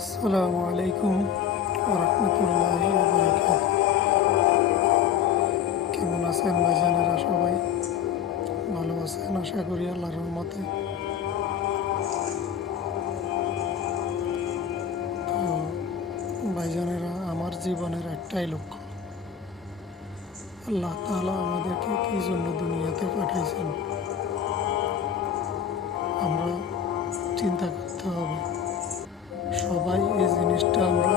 আসসালামু আলাইকুম ওরহমতুল্লাহি ওয়া কেমন আছেন ভাইজানেরা? সবাই ভালো আছেন আশা করি আল্লাহর রহমতে। তো ভাইজানেরা, আমার জীবনের একটাই লক্ষ্য, আল্লাহ তাআলা আমাদেরকে কি জন্য দুনিয়াতে পাঠাইছেন আমরা চিন্তা করতে হবে। সবাই এই জিনিসটা আমরা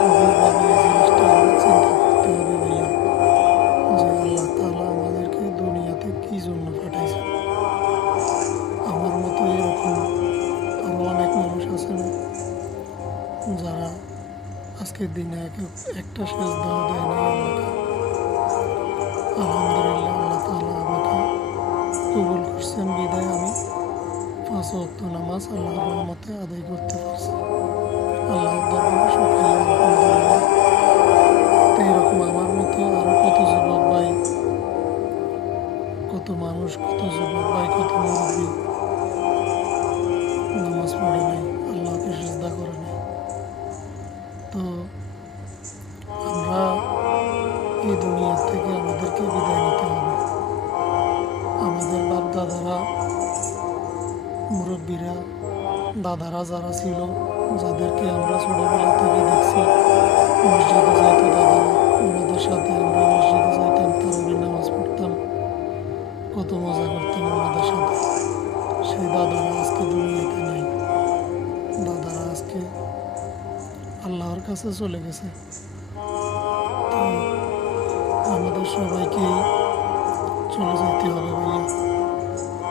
গভীরভাবে এই জিনিসটা আমরা চিন্তা করতে হবে ভাইয়া, যে আল্লাহ তাআলা আমাদেরকে দুনিয়াতে কি জন্য পাঠাইছেন। আমার মতো এরকম আরও অনেক মানুষ আছে না, যারা আজকের দিনে একটা সেজদাও দেয় না আল্লাহকে। আলহামদুলিল্লাহ, আল্লাহ তাআলা আমাকে কবুল করছেন বিদায় আমি 5 ওয়াক্ত নামাজ আল্লাহর রহমতে আদায় করতে পারছি। আল্লাহর দরবারে শুকরিয়া, আলহামদুলিল্লাহ। তো এরকম আমার মতো আরও কত যুবক ভাই, কত মানুষ, কত যুবক ভাই, কত মুরব্বী নামাজ পড়ে নাই, আল্লাহকে সিজদা করে নাই। তো আমরা এই দুনিয়া থেকে আমাদেরকে বিদায় নিতে হবে। আমাদের বাপ দাদারা, মুরব্বীরা, দাদারা যারা ছিল, যাদেরকে আমরা ছোটবেলা থেকে দেখছি মসজিদে যাইতো দাদারা, ওনাদের সাথে আমরা মসজিদে যাইতাম, তারাবির নামাজ পড়তাম, কত মজা করতাম ওনাদের সাথে। সেই দাদারা আজকে দুনিয়াতে নাই, দাদারা আজকে আল্লাহর কাছে চলে গেছে। তো আমাদের সবাইকেই চলে যেতে হবে ভাইয়া,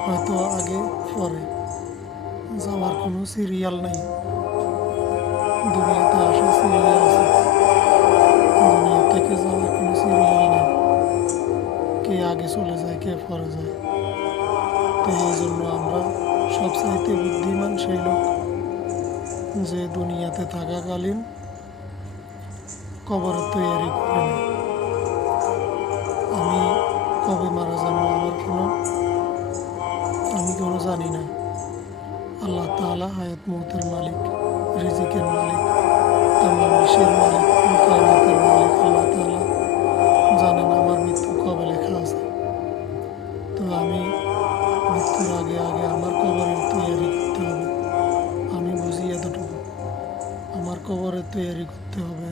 হয়তো আগে পরে, যাওয়ার কোনো সিরিয়াল নাই। দুনিয়াতে আসা সিরিয়াল আছে, দুনিয়া থেকে যাওয়ার কোনো সিরিয়াল নেই, কে আগে চলে যায় কে পরে যায়। তো এই জন্য আমরা সবচাইতে বুদ্ধিমান সেই লোক যে দুনিয়াতে থাকাকালীন কবরের তৈরি করে নেয়। আমি কবে মারা যাবো আমার আমি কোনো জানি না। আল্লাহ তাআলা হায়াত মৌতের মালিক, রিজিকের মালিক, তামাম বিশ্বের মালিক, কায়নাতের মালিক আল্লাহ তাআলা জানেন আমার মৃত্যু কবে লেখা আছে। তো আমি মৃত্যুর আগে আগে আমার কবরের তৈরি করতে হবে। আমি বুঝি এতটুকু, আমার কবরের তৈরি করতে হবে।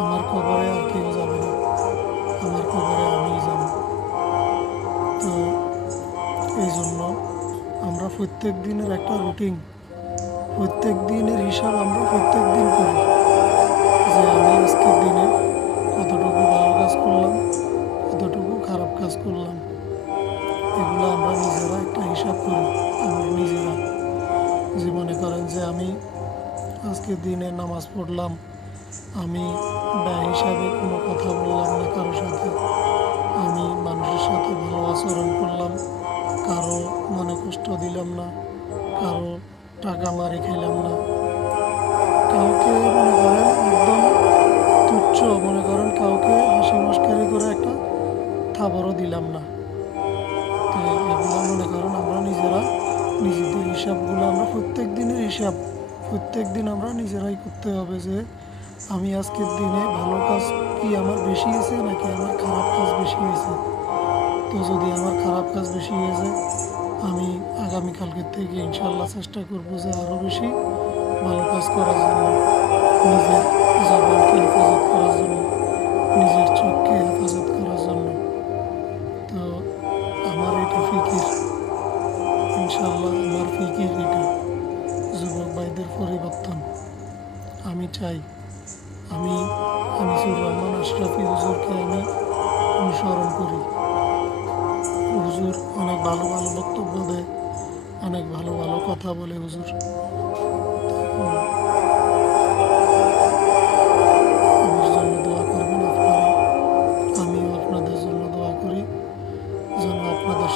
আমার কবরে আর কেউ যাবে না, আমার কবরে আমিই যাব। তো এই জন্য আমরা প্রত্যেক দিনের একটা রুটিন, প্রত্যেক দিনের হিসাব আমরা প্রত্যেক দিন করি, যে আমি আজকের দিনে কতটুকু ভালো কাজ করলাম, কতটুকু খারাপ কাজ করলাম। এগুলো আমরা নিজেরা একটা হিসাব করি। আমরা নিজেরা যে মনে করেন যে আমি আজকের দিনে নামাজ পড়লাম, আমি ব্যয় হিসাবে কোনো কথা বললাম না কারোর সাথে, আমি মানুষের সাথে ভালো আচরণ করলাম, কারো মনে কষ্ট দিলাম না, কারো টাকা মারি খেলাম না, কাউকে মনে করেন একদম তুচ্ছ মনে করেন, কাউকে হাসি মস্কারি করে একটা থাবরও দিলাম না। তো এগুলো মনে করেন আমরা নিজেরা নিজেদের হিসাবগুলো আমরা প্রত্যেক দিনের হিসাব প্রত্যেক দিন আমরা নিজেরাই করতে হবে, যে আমি আজকের দিনে ভালো কাজ কি আমার বেশি হয়েছে নাকি আমার খারাপ কাজ বেশি হয়েছে। তো যদি আমার খারাপ কাজ বেশি হয়েছে, আমি আগামীকালকের থেকে ইনশাল্লাহ চেষ্টা করবো যে আরও বেশি ভালো কাজ করার জন্য, নিজের জবানকে হেফাজত করার জন্য, নিজের চোখকে হেফাজত করার জন্য। তো আমার এটা ফিকির, ইনশাল্লাহ আমার ফিকির এটা, যুবক ভাইদের পরিবর্তন আমি চাই। আমি আনিসুর রহমান আশরাফি হুজুরকে আমি অনুসরণ করি। হুজুর অনেক ভালো ভালো বক্তব্য দেয়, অনেক ভালো ভালো কথা বলে হুজুর। আমার জন্য দোয়া করবেন আপনারা, আমিও আপনাদের জন্য দোয়া করি যেন আপনাদের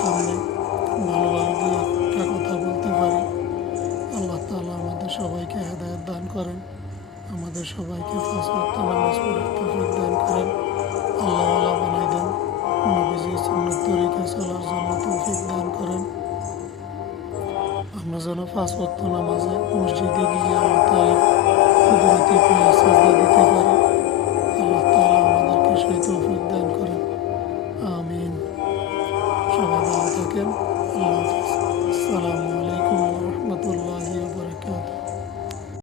সামনে ভালো ভালো দিয়ে একটা কথা বলতে পারি। আল্লাহ তাআলা আমাদের সবাইকে হেদায়েত দান করেন, আমাদের সবাইকে 5 ওয়াক্ত নামাজ পড়ার তৌফিক দান করেন, আল্লাহওয়ালা বানাই দেন, নবীজির সুন্নাত তরিকায় চলার জন্য তৌফিক দান করেন। আমরা যেন 5 ওয়াক্ত নামাজে মসজিদে গিয়ে আল্লাহ তাআলা কুদরতি পায়ে সিজদা দিতে পারি। আল্লাহ তাআলা আমাদেরকে সেই তৌফিক দান করেন। আমিন। সবাই ভালো থাকেন। আল্লাহ হাফেজ। আসসালামু